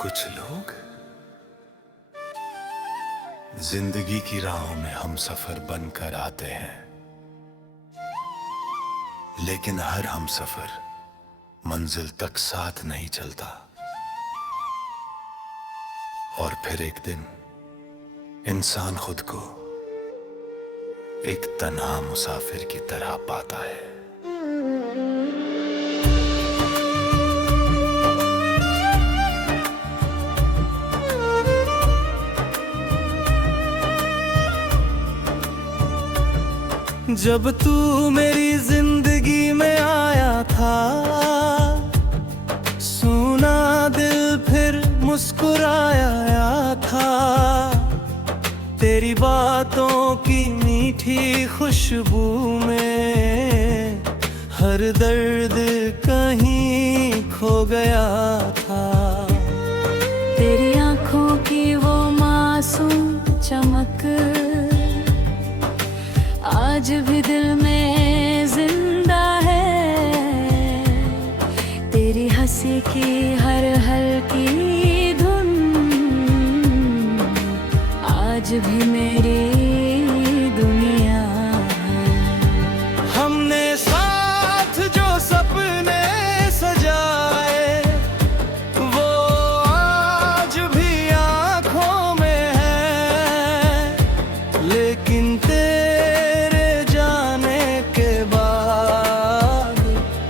कुछ लोग जिंदगी की राहों में हम सफर बनकर आते हैं, लेकिन हर हम सफर मंजिल तक साथ नहीं चलता और फिर एक दिन इंसान खुद को एक तन्हा मुसाफिर की तरह पाता है। जब तू मेरी जिंदगी में आया था, सुना दिल फिर मुस्कुराया था। तेरी बातों की मीठी खुशबू में हर दर्द कहीं खो गया था। तेरी आंखों की वो मासूम चमक आज भी दिल में जिंदा है। तेरी हंसी की हर हल्की धुन आज भी मेरी दुनिया है। हमने साथ जो सपने सजाए वो आज भी आंखों में है, लेकिन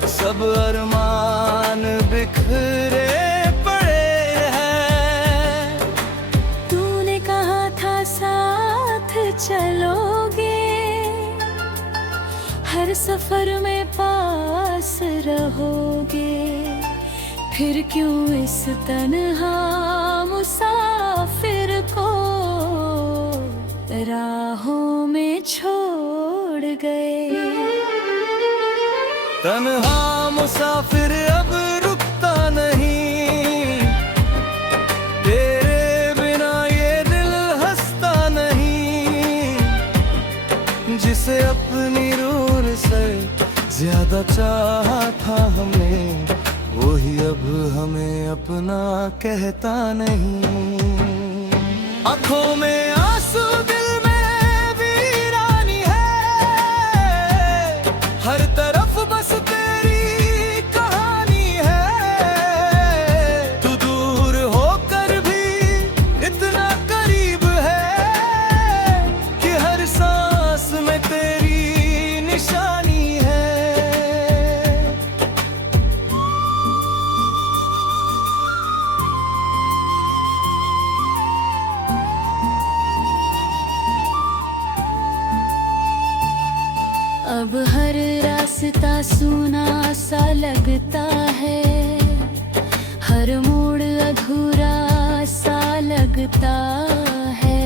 सब अरमान बिखरे पड़े हैं। तूने कहा था साथ चलोगे, हर सफर में पास रहोगे। फिर क्यों इस तन्हा मुसाफिर को राहों में छोड़ गए। तन्हा मुसाफिर अब रुकता नहीं, तेरे बिना ये दिल हंसता नहीं। जिसे अपनी रूह से ज्यादा चाहा था हमने, वही अब हमें अपना कहता नहीं। आंखों में आंसू दिल में वीरानी है, हर तरफ बस तेरी कहानी है। तू दूर होकर भी इतना करीब है कि हर सांस में तेरी निशानी है। अब हर रास्ता सूना सा लगता है, हर मोड़ अधूरा सा लगता है।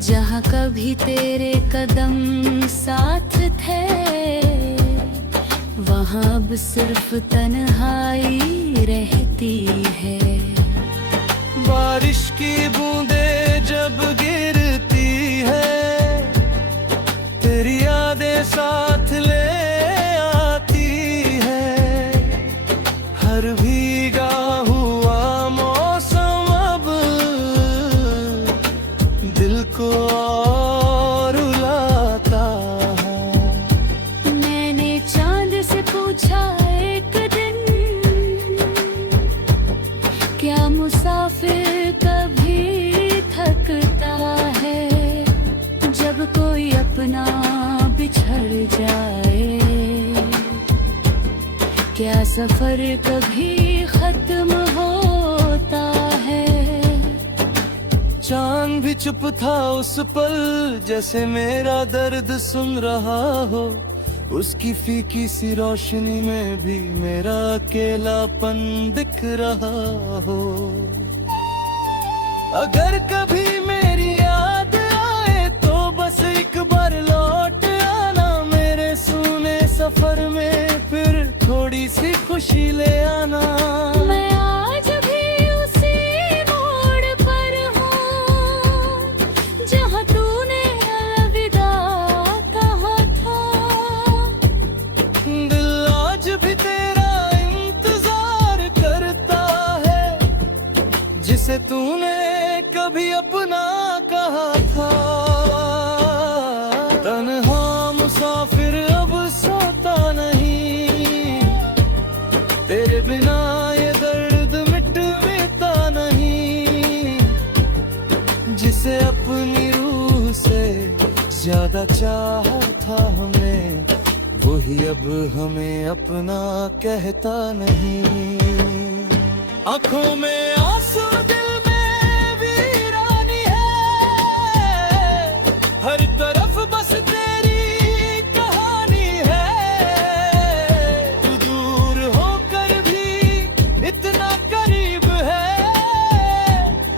जहाँ कभी तेरे कदम साथ थे, वहाँ अब सिर्फ तन्हाई रहती है। बारिश की बूंदें जब गिरती है, तेरी यादें साथ ले आती है। हर भीगा हुआ मौसम अब दिल को और रुलाता है। मैंने चांद से पूछा एक दिन, क्या मुसाफिर कभी थकता है? जब कोई अपना बिछड़ जाए, क्या सफर कभी खत्म होता है? चांद भी चुप था उस पल, जैसे मेरा दर्द सुन रहा हो। उसकी फीकी सी रोशनी में भी मेरा अकेलापन दिख रहा हो। अगर कभी मेरी याद आए तो बस एक बार लौट आना मेरे सूने सफर में, फिर थोड़ी सी खुशी ले आना। मैं आज भी उसी मोड़ पर हूँ जहाँ तूने अलविदा कहा था। दिल आज भी तेरा इंतजार करता है, जिसे तूने कभी अपना कहा था। तन्हा मुसाफिर अब सोता नहीं, तेरे बिना ये दर्द मिटता नहीं। जिसे अपनी रूह से ज्यादा चाहा था हमें, वही अब हमें अपना कहता नहीं। आंखों में आंसू, दिल में वीरानी है, हर तरफ बस तेरी कहानी है। तू दूर होकर भी इतना करीब है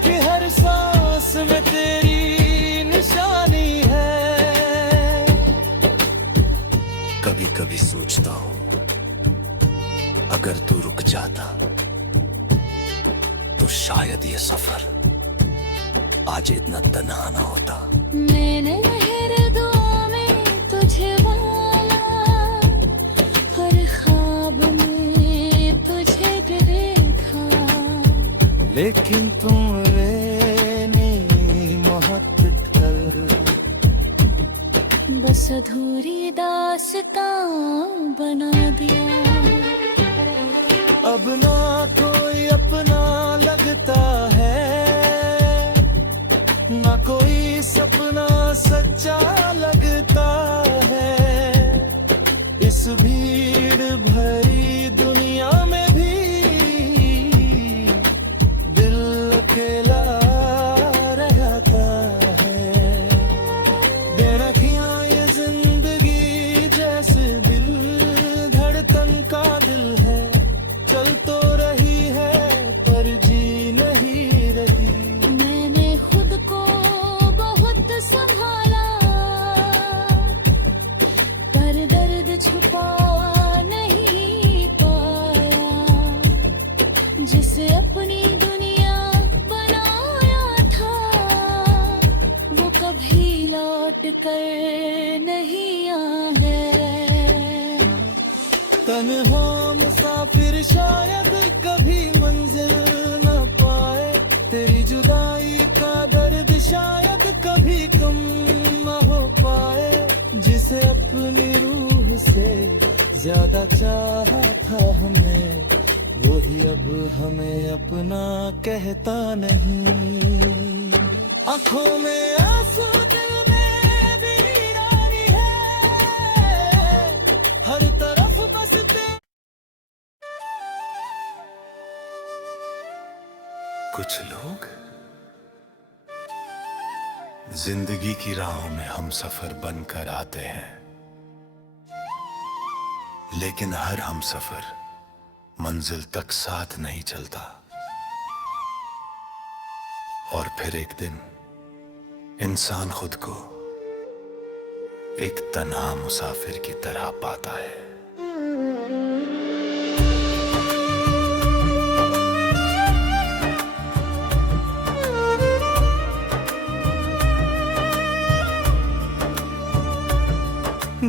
कि हर सांस में तेरी निशानी है। कभी कभी सोचता हूँ, अगर तू रुक जाता तो शायद ये सफर आज इतना तन्हा ना होता। मैंने हर दुआ में तुझे वाला, हर ख्वाब में तुझे देखा। लेकिन तुमने मोहब्बत कर बस अधूरी दास्तां बना दिया। अब ना कोई अपना लगता है, ना कोई सपना सच्चा लगता है। इस भीड़ भरी दुनिया में भी दिल अकेला रहता है। बेरखियां ये जिंदगी जैसे दिल, धड़कन का दिल है। चल तो रही है पर जी नहीं रही। मैंने खुद को बहुत संभाला, पर दर्द छुपा नहीं पाया। जिसे अपनी दुनिया बनाया था, वो कभी लौट कर नहीं आए। तन्हा मुसाफिर शायद कभी मंजिल न पाए, तेरी जुदाई का दर्द शायद कभी कम न हो पाए। जिसे अपनी रूह से ज्यादा चाहा था हमें, वही अब हमें अपना कहता नहीं। आंखों में आंसू, दिल में वीरानी है, हर तरफ बस कुछ लोग जिंदगी की राहों में हम सफर बनकर आते हैं, लेकिन हर हम सफर मंजिल तक साथ नहीं चलता। और फिर एक दिन इंसान खुद को एक तन्हा मुसाफिर की तरह पाता है।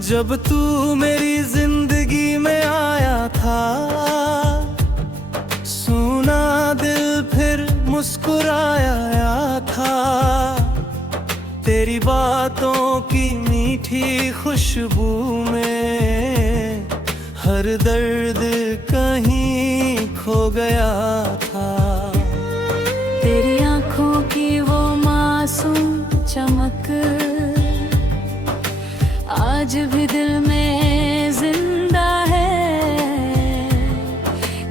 जब तू मेरी जिंदगी में आया था, सुना दिल फिर मुस्कुराया था। तेरी बातों की मीठी खुशबू में हर दर्द कहीं खो गया था। तेरी आंखों की वो मासूम चमक आज भी दिल में जिंदा है।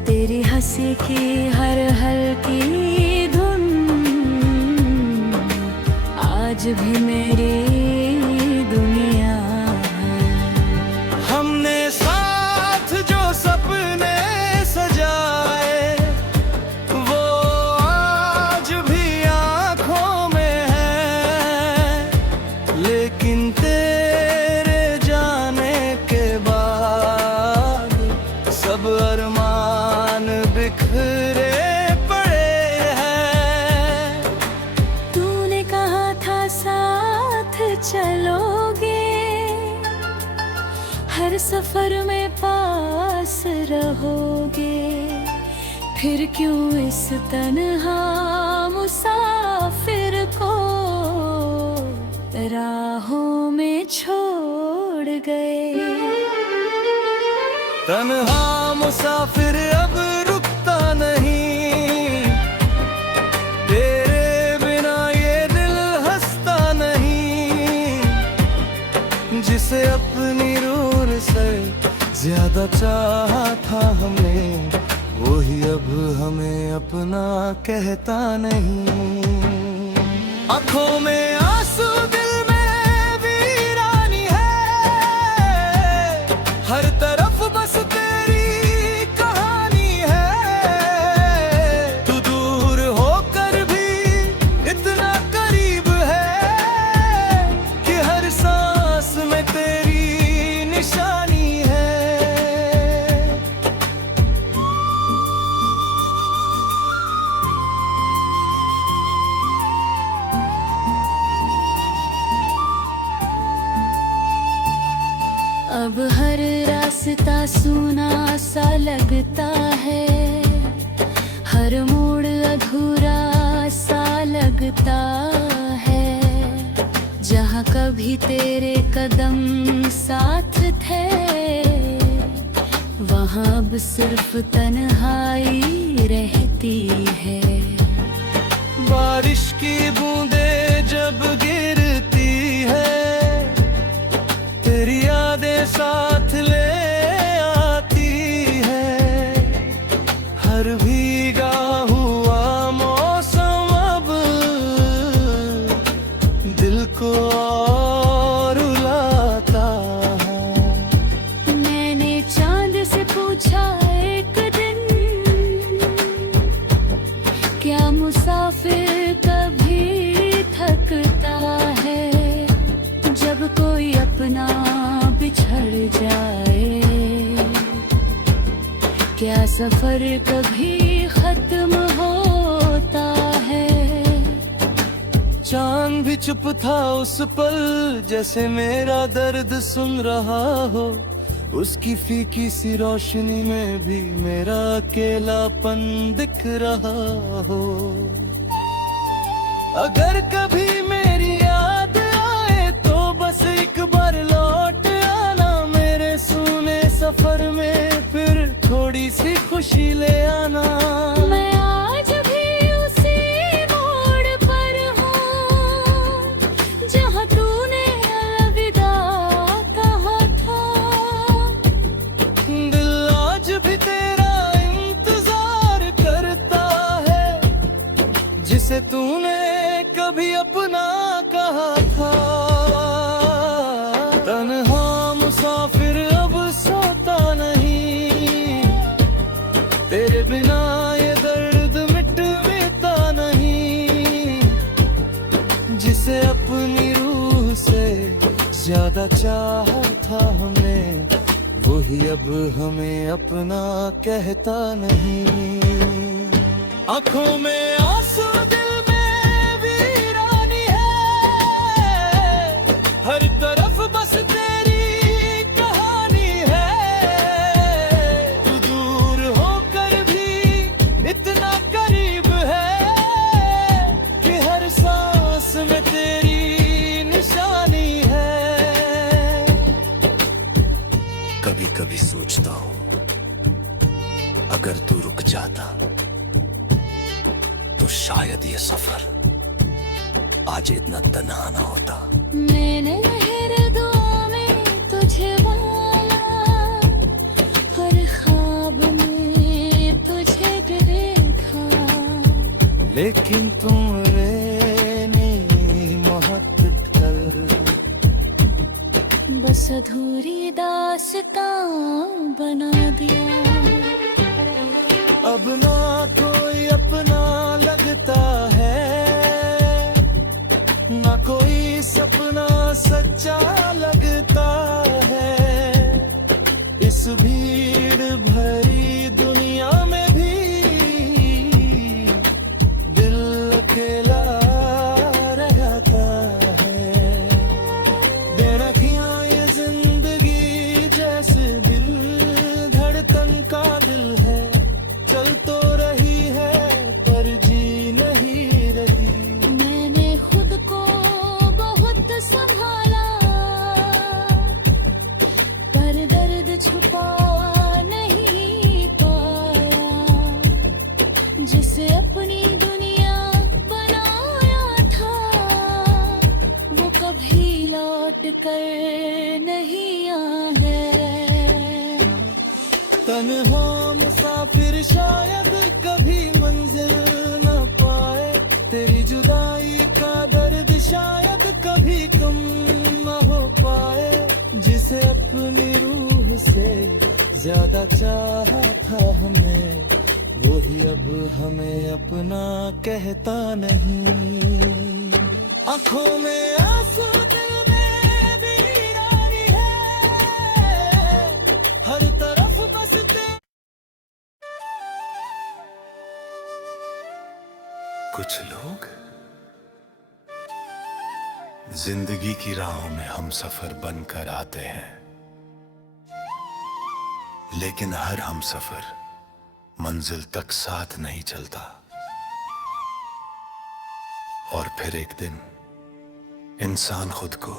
तेरी हंसी की हर हल्की धुन आज भी मेरी दुनिया है। हमने साथ जो सपने सजाए, वो आज भी आंखों में है। लेकिन सब अरमान बिखरे पड़े हैं। तूने कहा था साथ चलोगे, हर सफर में पास रहोगे। फिर क्यों इस तन्हा राहों में छोड़ गए। तन्हा मुसाफिर अब रुकता नहीं, तेरे बिना ये दिल हंसता नहीं। जिसे अपनी रूह से ज्यादा चाहा था हमने, वही अब हमें अपना कहता नहीं। आंखों में आंसू, दिल में वीरानी है, हर तरफ बस तेरी कहानी है। तू दूर होकर भी इतना करीब है कि हर सांस में तेरी निशानी है। अब हर रास्ता सूना सा लगता है, हर मोड़ अधूरा सा लगता है। जहाँ कभी तेरे कदम साथ थे, वहाँ अब सिर्फ तन्हाई रहती है। बारिश की बूंदें जब गिरती है, तेरी यादें साथ ले आती है। हर भीगा हुआ मौसम अब दिल को और रुलाता है। मैंने चांद से पूछा एक दिन, क्या मुसाफिर कभी थकता है? जब कोई अपना बिछड़ जाए, क्या सफर कभी खत्म होता है? चांद भी चुप था उस पल, जैसे मेरा दर्द सुन रहा हो। उसकी फीकी सी रोशनी में भी मेरा अकेलापन दिख रहा हो। अगर कभी मेरी याद आए तो बस एक बार लौट आना मेरे सूने सफर में, फिर थोड़ी सी खुशी ले आना। मैं आज भी उसी मोड़ पर हूँ, जहाँ तूने अलविदा कहा था। दिल आज भी तेरा इंतजार करता है, जिसे तूने कभी अपना कहा था। तन्हा मुसाफिर अब सोता नहीं, तेरे बिना ये दर्द मिटता नहीं। जिसे अपनी रूह से ज्यादा चाहा था हमने, वही अब हमें अपना कहता नहीं। आंखों में आंसू, दिल में वीरानी है, हर तरफ बस तेरी कहानी है। तू दूर होकर भी इतना करीब है कि हर सांस में तेरी निशानी है। कभी कभी सोचता हूँ, अगर तू रुक जाता तो शायद ये सफर आज इतना तन्हा ना होता। मैंने हर दुआ में तुझे वाला, हर ख्वाब में तुझे देखा। लेकिन तुमरे ने मोहब्बत कर बस अधूरी दास्तां बना दिया। अब ना कोई अपना लगता है, ना कोई सपना सच्चा लगता है। इस भीड़ भरी दुनिया में भी दिल अकेला रहता है। बेरखियां ये जिंदगी जैसे दिल धड़कन का दिल है, चल तो रही है पर जी नहीं रही। मैंने खुद को बहुत तन्हा मुसाफिर शायद कभी मंजिल न पाए, तेरी जुदाई का दर्द शायद कभी कम न हो पाए। जिसे अपनी रूह से ज्यादा चाहा था हमें, वही अब हमें अपना कहता नहीं। आंखों में आंसू दिल में वीरानी है, हर तरफ बस कुछ लोग जिंदगी की राहों में हम सफर बनकर आते हैं, लेकिन हर हम सफर मंजिल तक साथ नहीं चलता। और फिर एक दिन इंसान खुद को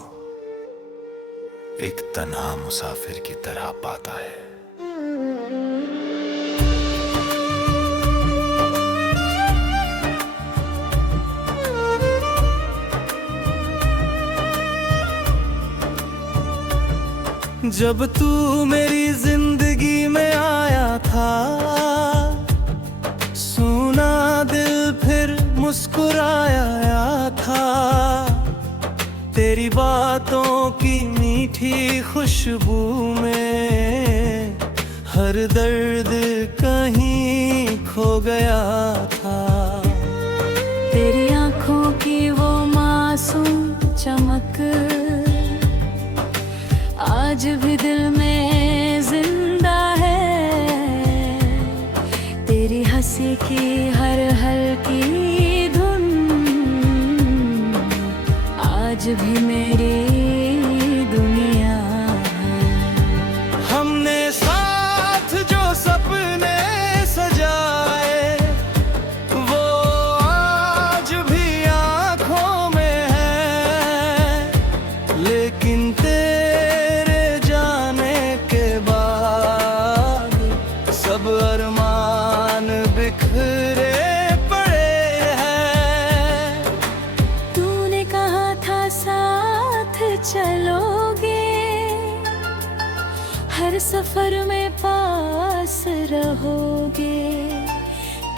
एक तन्हा मुसाफिर की तरह पाता है। जब तू मेरी जिंदगी में आया था, सुना दिल फिर मुस्कुराया था। तेरी बातों की मीठी खुशबू में हर दर्द कहीं खो गया था। तेरी आंखों की वो मासूम चमक आज भी दिल में जिंदा है। तेरी हंसी की हर हल्की धुन आज भी मेरी दुनिया है। हमने साथ जो सपने सजाए, वो आज भी आंखों में है। लेकिन सब अरमान बिखरे पड़े हैं। तूने कहा था साथ चलोगे, हर सफर में पास रहोगे।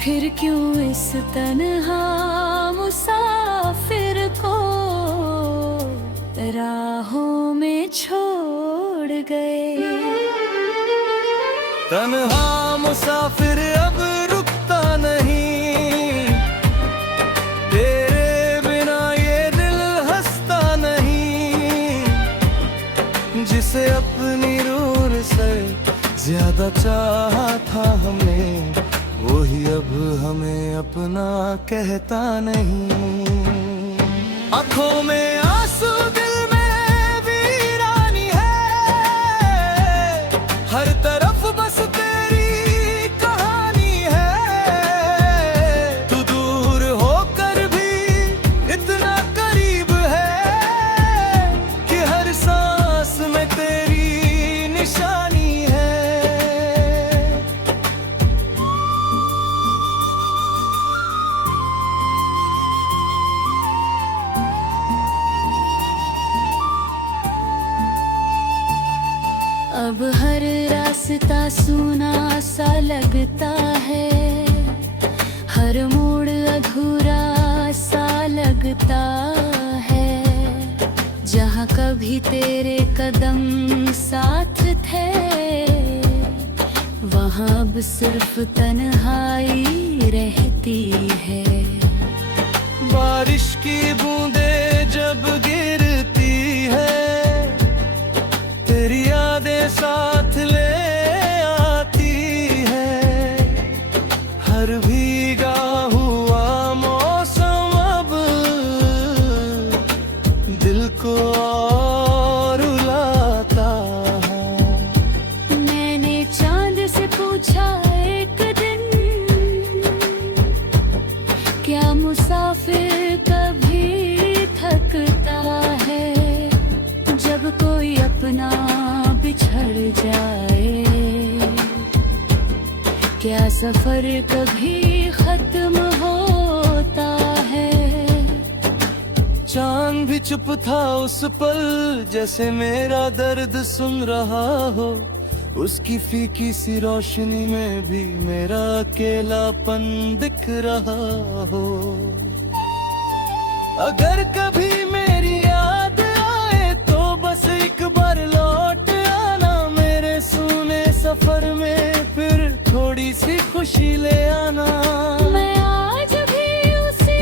फिर क्यों इस तन्हा मुसाफिर को राहों में छोड़ गए। तन्हा मुसाफिर अब रुकता नहीं, तेरे बिना ये दिल हंसता नहीं। जिसे अपनी रूह से ज्यादा चाहा था हमें, वही अब हमें अपना कहता नहीं। आंखों में आंसू दिल में वीरानी है, हर तरफ बस तेरी कहानी है। तू दूर होकर भी इतना करीब है कि हर सांस में तेरी निशानी है। अब हर रास्ता सूना सा लगता है, हर मोड़ अधूरा सा लगता है। जहाँ कभी तेरे कदम साथ थे, वहाँ अब सिर्फ तन्हाई रहती है। बारिश की बूंदें जब गिरती है, तेरी यादें साथ ले आती है। हर भीगा हुआ मौसम अब दिल को और रुलाता है। मैंने चांद से पूछा एक दिन, क्या मुसाफिर कभी थकता है? जब कोई अपना बिछड़ जाए, क्या सफर कभी खत्म होता है? चांद भी चुप था उस पल, जैसे मेरा दर्द सुन रहा हो। उसकी फीकी सी रोशनी में भी मेरा अकेलापन दिख रहा हो। अगर कभी मेरी याद आए तो बस एक बार लौट आना मेरे सूने सफर में, फिर थोड़ी सी खुशी ले आना। मैं आज भी उसी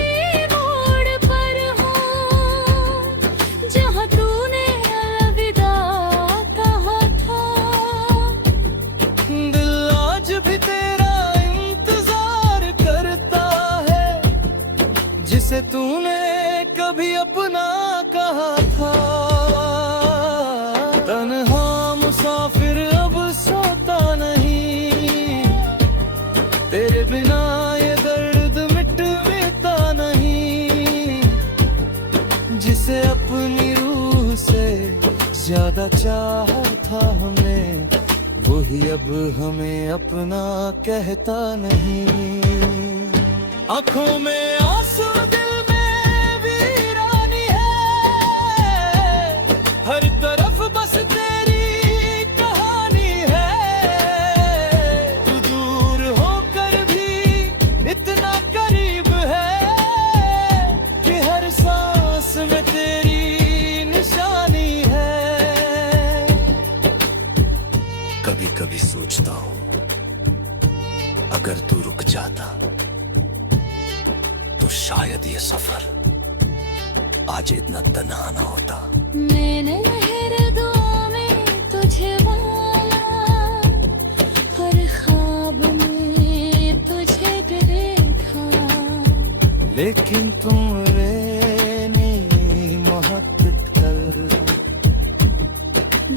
मोड़ पर हूँ जहाँ तूने अलविदा कहा था। दिल आज भी तेरा इंतजार करता है, जिसे तूने कभी अपना कहा था। तन्हा मुसाफिर अब सोता नहीं, तेरे बिना ये दर्द मिटता नहीं। जिसे अपनी रूह से ज्यादा चाहा था हमने, वही अब हमें अपना कहता नहीं। आंखों में आंसू दिल में वीरानी है, हर तरफ बस तेरी कहानी है। तू दूर होकर भी इतना करीब है कि हर सांस में तेरी निशानी है। कभी कभी सोचता हूँ अगर तू रुक जाता तो शायद ये सफर आज इतना तन्हा ना होता। मैंने हर दुआ में तुझे पाया, हर ख्वाब में तुझे देखा, लेकिन तुमने मोहब्बत कर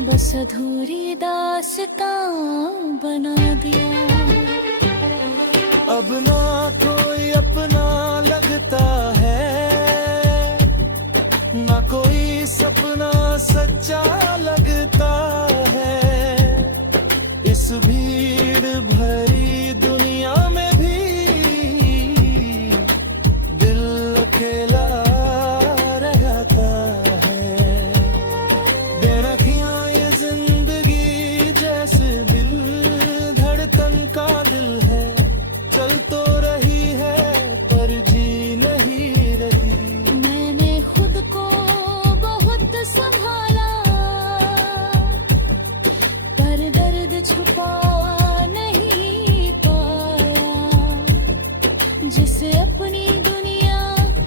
बस अधूरी दास्तां बना दिया। अब ना कोई अपना लगता है, ना कोई सपना सच्चा लगता है। इस भीड़ भरी दुनिया में भी दिल अकेला रहता है। बेरखियां ये जिंदगी जैसे दिल धड़कन का दिल है, चल तो रही है पर जी नहीं रही। मैंने खुद को बहुत संभाला, पर दर्द छुपा नहीं पाया। जिसे अपनी दुनिया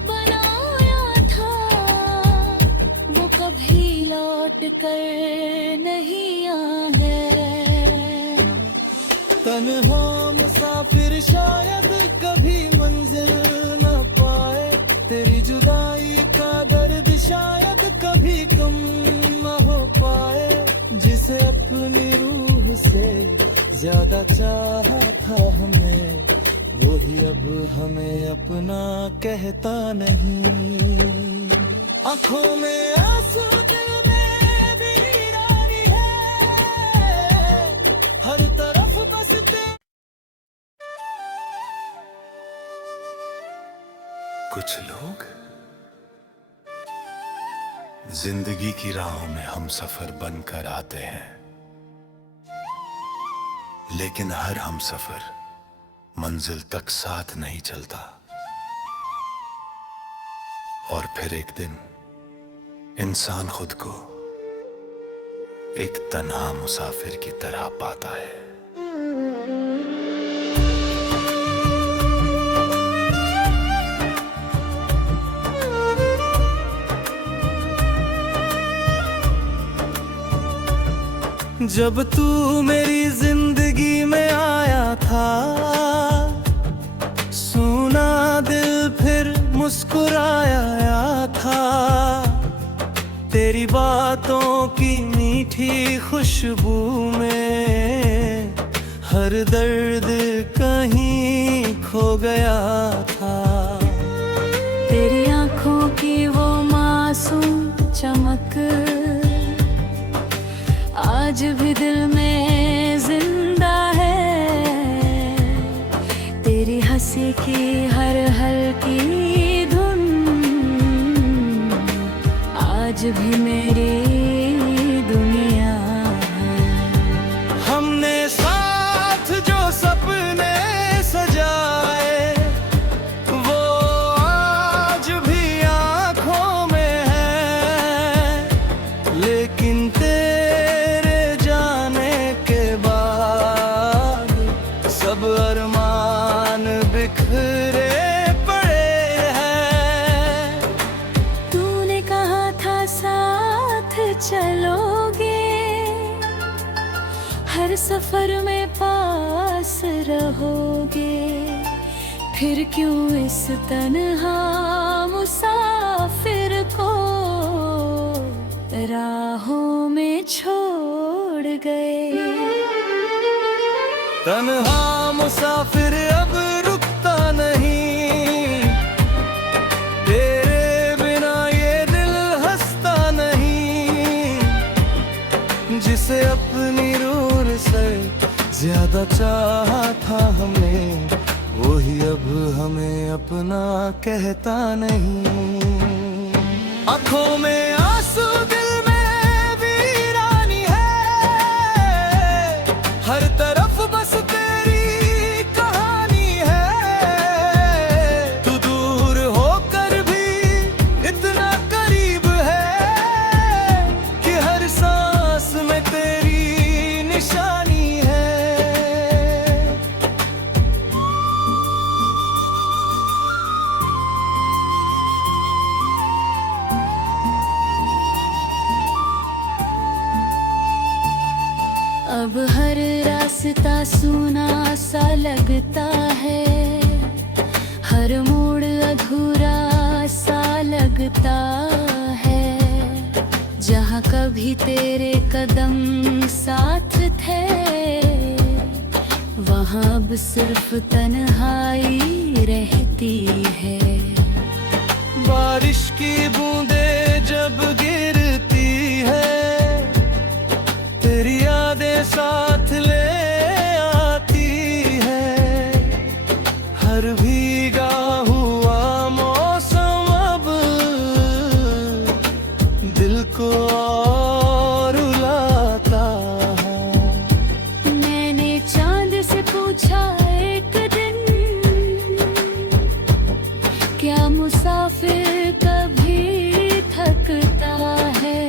बनाया था, वो कभी लौट कर नहीं आए। तन्हा मुसाफिर शायद कभी मंजिल न पाए, तेरी जुदाई का दर्द शायद कभी कम न हो पाए। जिसे अपनी रूह से ज्यादा चाहा था हमने, वही अब हमें अपना कहता नहीं। आंखों में आंसू दिल में वीरानी है, हर तरफ बस कुछ लोग जिंदगी की राहों में हम सफर बनकर आते हैं, लेकिन हर हम सफर मंजिल तक साथ नहीं चलता। और फिर एक दिन इंसान खुद को एक तन्हा मुसाफिर की तरह पाता है। जब तू मेरी जिंदगी में आया था, सुना दिल फिर मुस्कुराया था। तेरी बातों की मीठी खुशबू में हर दर्द कहीं खो गया था। तेरी आंखों की वो मासूम चमक आज भी दिल में जिंदा है। तेरी हंसी की हर हल्की धुन आज भी मेरी दुनिया है। हम सब अरमान बिखरे पड़े हैं। तूने कहा था साथ चलोगे, हर सफर में पास रहोगे, फिर क्यों इस तन्हा मुसाफिर को राहों में छोड़ गए। तन्हा मुसाफिर अब रुकता नहीं, तेरे बिना ये दिल हंसता नहीं। जिसे अपनी रूह से ज्यादा चाहा था हमने, वही अब हमें अपना कहता नहीं। आंखों में आंसू, दिल में वीरानी है, हर तरफ बस तेरी कहानी है। तू दूर होकर भी इतना करीब है कि हर सांस में तेरी निशानी है। अब हर रास्ता सूना सा लगता है, हर मोड़ अधूरा सा लगता है। जहाँ कभी तेरे कदम साथ थे, वहाँ अब सिर्फ तन्हाई रहती है। बारिश की बूंदें जब गिरती है, तेरी यादें साथ ले आती है। हर भीगा हुआ मौसम अब दिल को और रुलाता है। मैंने चांद से पूछा एक दिन, क्या मुसाफिर कभी थकता है?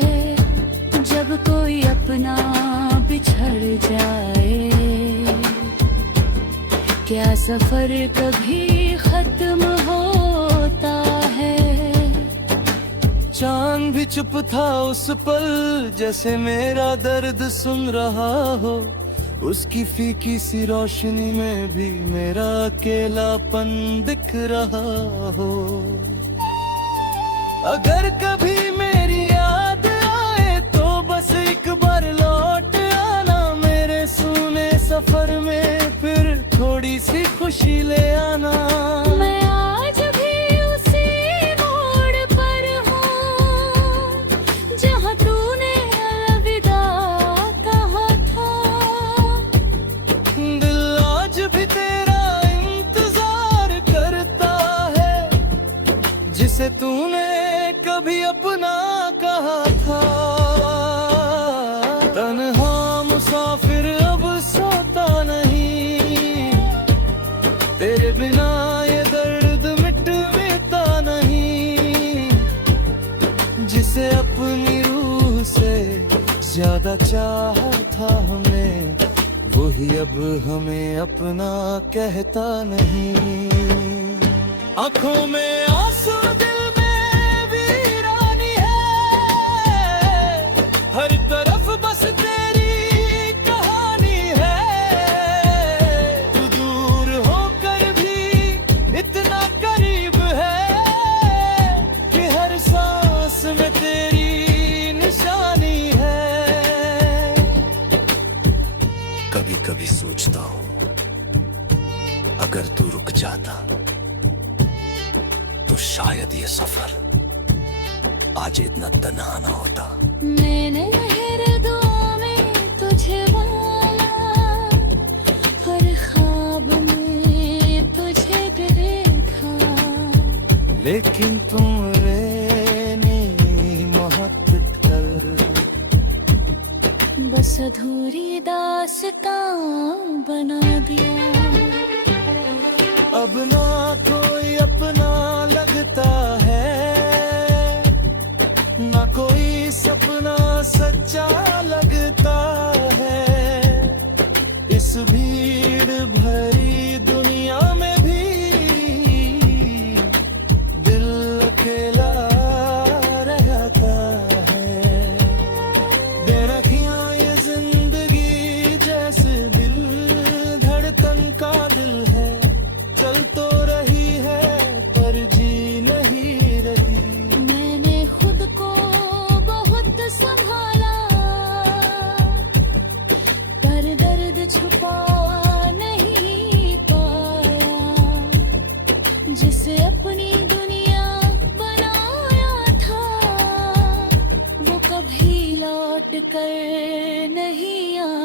जब कोई अपना बिछड़ जाए, क्या सफर कभी खत्म होता है? चांद भी चुप था उस पल, जैसे मेरा दर्द सुन रहा हो। उसकी फीकी सी रोशनी में भी मेरा अकेलापन दिख रहा हो। अगर कभी मेरी याद आए तो बस एक बार लौट आना मेरे सूने सफर में, फिर थोड़ी सी खुशी ले आना। मैं आज भी उसी मोड़ पर हूँ, जहाँ तूने अलविदा कहा था। दिल आज भी तेरा इंतजार करता है, जिसे तूने कभी अपना कहा था। तन्हा मुसाफिर अब सोता नहीं, तेरे बिना ये दर्द मिटता नहीं। जिसे अपनी रूह से ज्यादा चाहा था हमने, वही अब हमें अपना कहता नहीं। आंखों में आंसू, दिल में वीरानी है, हर तरफ बस तेरी कहानी है। तू दूर होकर भी इतना करीब है कि हर सांस में तेरी निशानी है। कभी कभी सोचता हूँ, अगर तू रुक जाता तो शायद ये सफर आज इतना तन्हा ना होता। मैंने हृदय में तुझे वाला, हर ख्वाब में तुझे देखा। लेकिन तुमने मोहब्बत कर बस अधूरी दास्तां बना दिया। अब ना कोई अपना लगता है, ना कोई सपना सच्चा लगता है। इस भीड़ भरी जिसे अपनी दुनिया बनाया था वो कभी लौट कर नहीं आया।